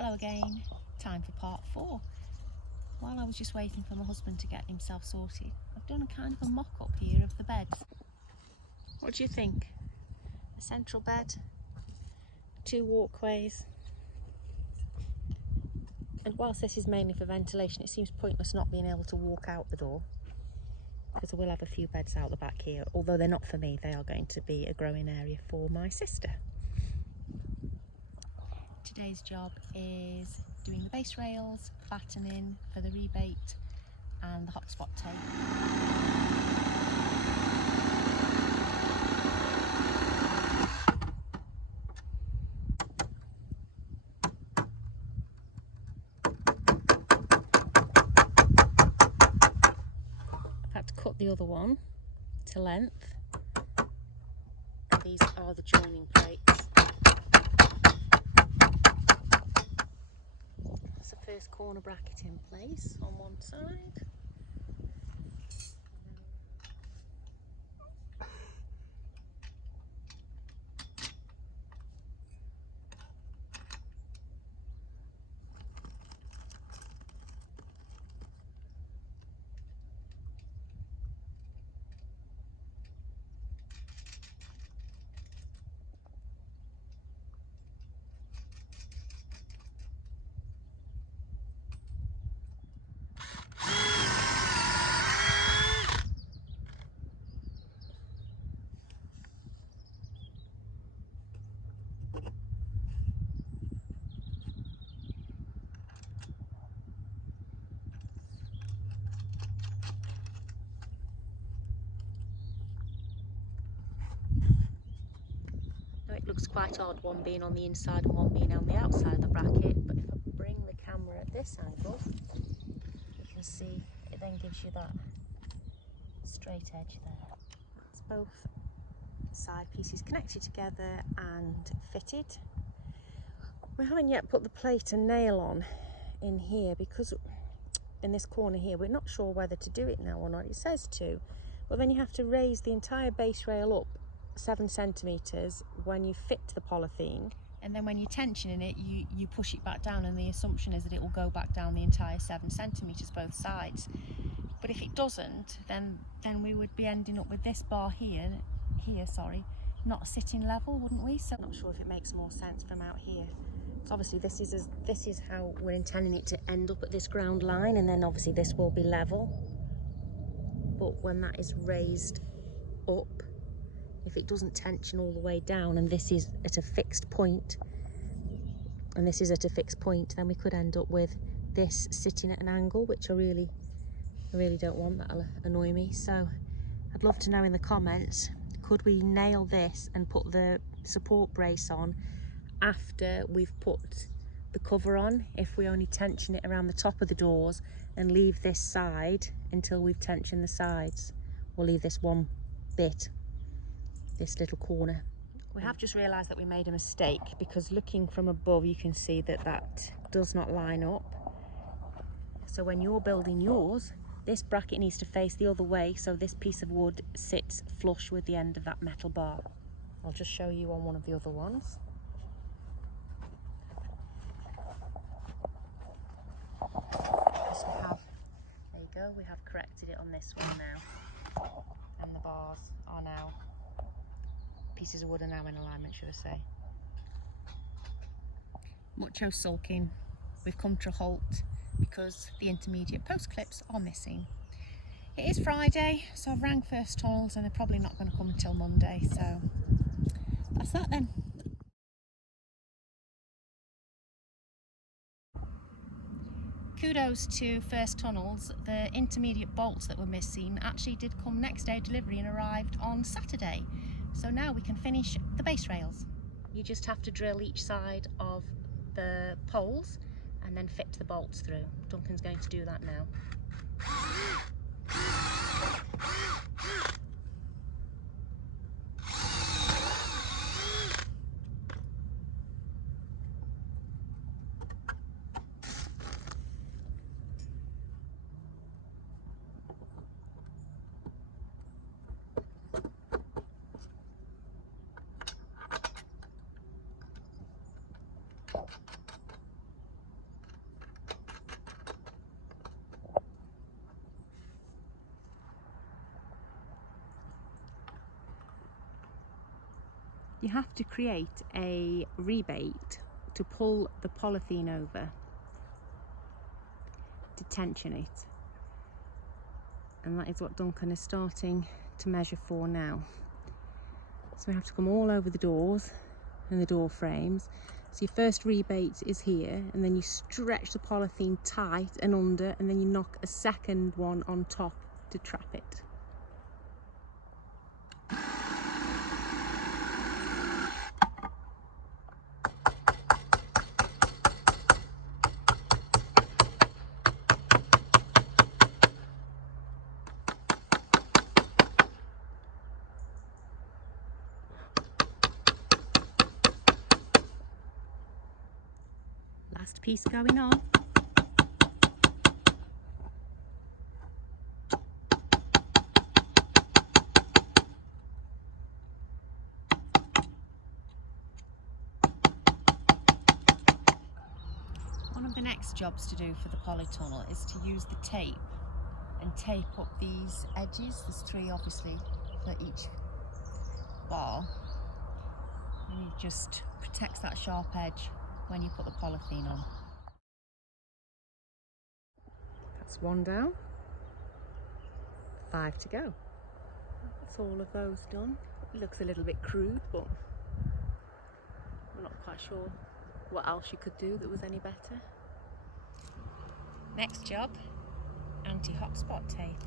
Hello again, time for part 4. While I was just waiting for my husband to get himself sorted, I've done a kind of a mock-up here of the beds. What do you think? A central bed, 2 walkways, and whilst this is mainly for ventilation, it seems pointless not being able to walk out the door, because I will have a few beds out the back here, although they're not for me, they are going to be a growing area for my sister. Today's job is doing the base rails, battening for the rebate and the hotspot tape. I've had to cut the other one to length. These are the joining plates. That's the first corner bracket in place on one side. It looks quite odd, one being on the inside and one being on the outside of the bracket, but if I bring the camera at this angle, you can see it then gives you that straight edge there. It's both side pieces connected together and fitted. We haven't yet put the plate and nail on in here because in this corner here we're not sure whether to do it now or not. It says to, but then you have to raise the entire base rail up 7 centimetres when you fit the polythene, and then when you're tensioning it you push it back down, and the assumption is that it will go back down the entire 7 centimetres both sides. But if it doesn't, then we would be ending up with this bar here not sitting level, wouldn't we? So I'm not sure if it makes more sense from out here. So obviously this is how we're intending it to end up at this ground line, and then obviously this will be level. But when that is raised up, if it doesn't tension all the way down and this is at a fixed point and this is at a fixed point, then we could end up with this sitting at an angle, which I really don't want. That'll annoy me. So I'd love to know in the comments, could we nail this and put the support brace on after we've put the cover on, if we only tension it around the top of the doors and leave this side until we've tensioned the sides, or leave this one bit, this little corner. We have just realised that we made a mistake, because looking from above you can see that that does not line up. So when you're building yours, this bracket needs to face the other way, so this piece of wood sits flush with the end of that metal bar. I'll just show you on one of the other ones. Yes, we have. There you go, we have corrected it on this one now, and the bars are now, pieces of wood are now in alignment, should I say. Mucho sulking. We've come to a halt because the intermediate post clips are missing. It is Friday, so I've rang First Tunnels and they're probably not going to come until Monday, so that's that then. Kudos to First Tunnels. The intermediate bolts that were missing actually did come next day delivery and arrived on Saturday. So now we can finish the base rails. You just have to drill each side of the poles and then fit the bolts through. Duncan's going to do that now. you have to create a rebate to pull the polythene over, to tension it. And that is what Duncan is starting to measure for now. So we have to come all over the doors and the door frames. So your first rebate is here, and then you stretch the polythene tight and under, and then you knock a second one on top to trap it. Last piece going on. One of the next jobs to do for the polytunnel is to use the tape and tape up these edges. There's 3 obviously for each bar, and it just protects that sharp edge when you put the polythene on. That's 1 down, 5 to go. That's all of those done. It looks a little bit crude, but I'm not quite sure what else you could do that was any better. Next job, anti-hotspot tape.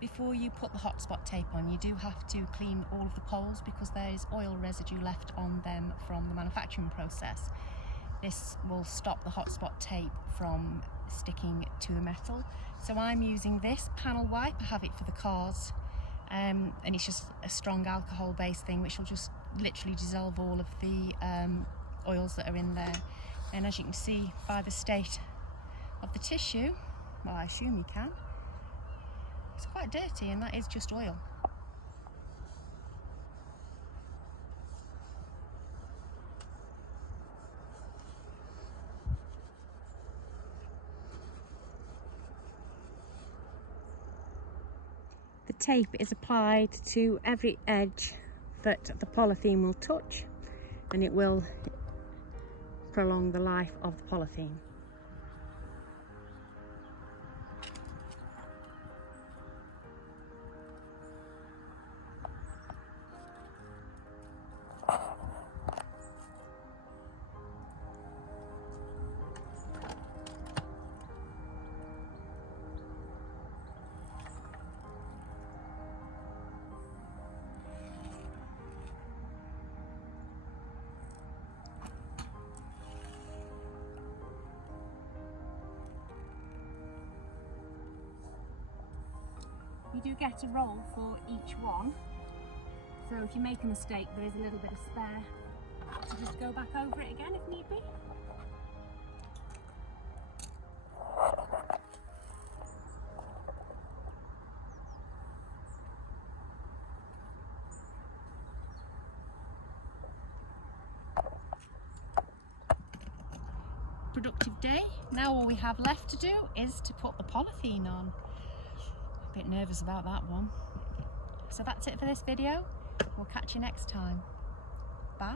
Before you put the hotspot tape on, you do have to clean all of the poles because there is oil residue left on them from the manufacturing process. This will stop the hotspot tape from sticking to the metal. So I'm using this panel wipe. I have it for the cars, and it's just a strong alcohol based thing which will just literally dissolve all of the oils that are in there. And as you can see by the state of the tissue, well, I assume you can, it's quite dirty, and that is just oil. The tape is applied to every edge that the polythene will touch, and it will prolong the life of the polythene. You do get a roll for each one, so if you make a mistake there is a little bit of spare to just go back over it again if need be. Productive day. Now all we have left to do is to put the polythene on. A bit nervous about that one. So that's it for this video. We'll catch you next time. Bye.